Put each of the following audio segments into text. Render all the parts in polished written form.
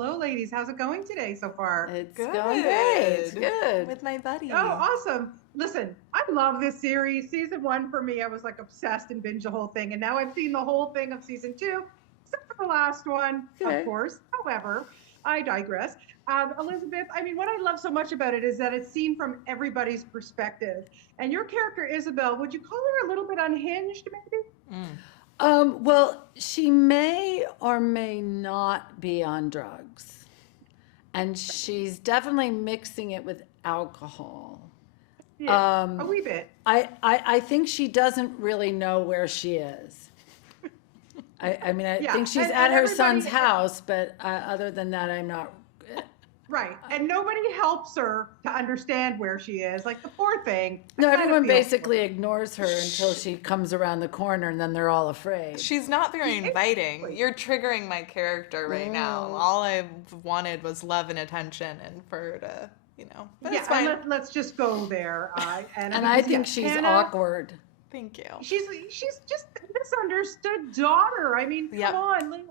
Hello, ladies. How's it going today so far? It's Good. going great. It's good. With my buddy. Oh, awesome. Listen, I love this series. Season one for me, I was like obsessed and binged the whole thing. And now I've seen the whole thing of season two, except for the last one, Okay. of course. However, I digress. Elizabeth, I mean, what I love so much about it is that it's seen from everybody's perspective. And your character, Isabel, would you call her a little bit unhinged, maybe? Well, she may or may not be on drugs. And she's definitely mixing it with alcohol. Yeah, a wee bit. I think she doesn't really know where she is. I mean, I Yeah, think she's and at her everybody- son's house, but other than that, I'm not. Right. And nobody helps her to understand where she is. Like the poor thing. I No, kinda everyone feel for basically ignores her until she comes around the corner, and then they're all afraid. She's not very inviting. You're triggering my character right now. All I wanted was love and attention, and for her to, but Yeah, it's fine. and let's just go there. And I think she's Hannah, awkward. Thank you. She's just a misunderstood daughter. I mean, Yep. come on. like,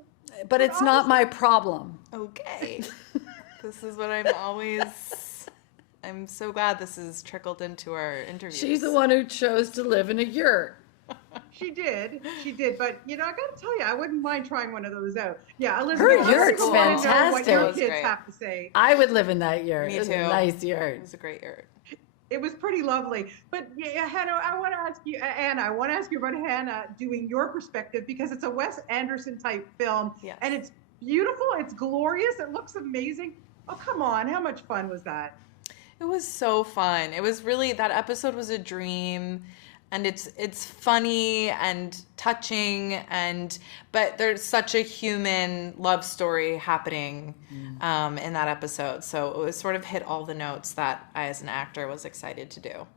But it's not my problem. Okay. This is what I'm so glad this has trickled into our interviews. She's the one who chose to live in a yurt. She did. But I got to tell you, I wouldn't mind trying one of those out. Yeah, Elizabeth. Her I yurt's really wanna know fantastic. What your It was kids great. have to say. I would live in that yurt. Me It's too. a nice It yurt. was a great yurt. It was pretty lovely. But yeah, Hannah, I want to ask you, Anna, I want to ask you about Hannah doing your perspective because it's a Wes Anderson type film. Yes. And it's beautiful. It's glorious. It looks amazing. Oh, come on. How much fun was that? It was so fun. It was really, that episode was a dream, and it's funny and touching, but there's such a human love story happening in that episode. So it was sort of hit all the notes that I, as an actor, was excited to do.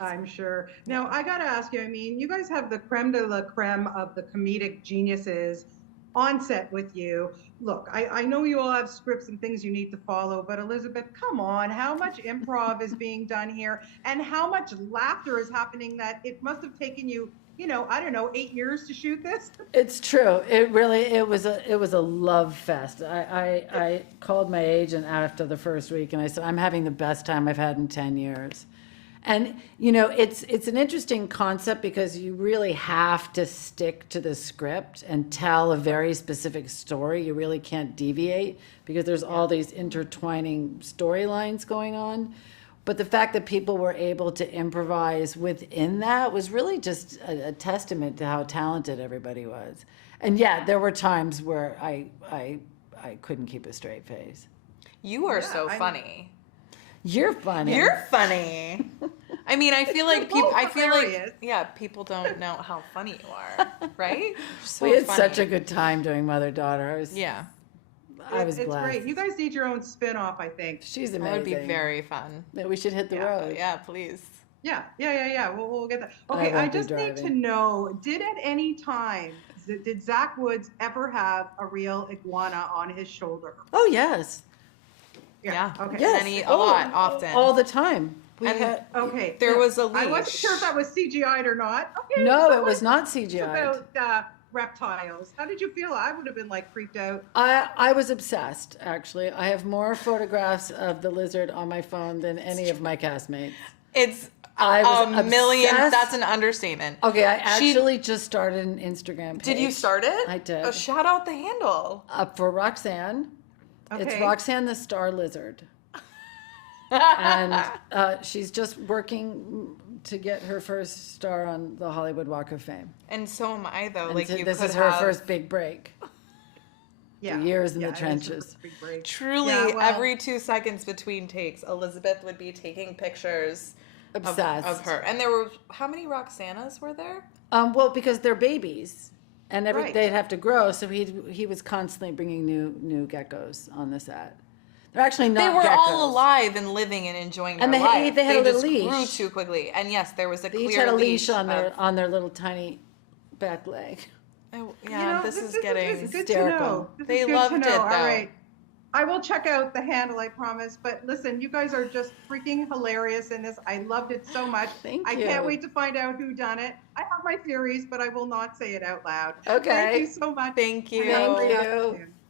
I'm sure. Now, I got to ask you, I mean, you guys have the creme de la creme of the comedic geniuses on set with you. Look, I know you all have scripts and things you need to follow, but Elizabeth, come on, how much improv is being done here and how much laughter is happening that it must have taken you, I don't know, 8 years to shoot this? It's true. It was a love fest. I called my agent after the first week and I said, I'm having the best time I've had in 10 years. And, it's an interesting concept because you really have to stick to the script and tell a very specific story. You really can't deviate because there's all these intertwining storylines going on. But the fact that people were able to improvise within that was really just a testament to how talented everybody was. And yeah, there were times where I couldn't keep a straight face. You are so I know. funny. You're funny. You're funny. I mean, I feel like You're both people. hilarious. People don't know how funny you are, right? You're so We had funny. such a good time doing mother-daughter. I was It's blessed. great. You guys need your own spin-off, I think. She's That amazing. would be very fun. Yeah, we should hit the road. Yeah, please. Yeah. We'll get that. I Okay, I won't be just need to driving. know, did at any time, did Zach Woods ever have a real iguana on his shoulder? Oh yes, Yeah. Okay. yes. Many- a lot, often. all the time. We And had, Okay. There was a I wasn't leash. sure if that was CGI'd or not. Okay. no, so it was not what CGI. about reptiles? How did you feel? I would have been like freaked out. I was obsessed. Actually, I have more photographs of the lizard on my phone than any of my castmates. It's I was a million. obsessed. That's an understatement. Okay, I She- actually just started an Instagram page. Did you start it? I did. Oh, shout out the handle. For Roxanne. It's Okay. Roxanne the Star Lizard. And she's just working to get her first star on the Hollywood Walk of Fame. And so am I, though. And Like so you this could is her have first big break. Yeah. years in the it was her trenches. first big break. Truly, Yeah, well- every 2 seconds between takes, Elizabeth would be taking pictures Obsessed. of her. And there were, how many Roxannas were there? Well, because they're babies, and Right. they'd have to grow, so he was constantly bringing new geckos on the set. They're actually not. They were geckos. all alive and living and enjoying their And they- life. they had a little just grew leash. too quickly. And yes, there was a They clear each had a leash on of- their little tiny back leg. Oh, yeah, this is getting good to hysterical. know. This They is good loved to it, know. though. All right. I will check out the handle, I promise. But listen, you guys are just freaking hilarious in this. I loved it so much. Thank I you. can't wait to find out who done it. I have my theories, but I will not say it out loud. Okay. Thank you so much. Thank you. Thank Have a great you. afternoon.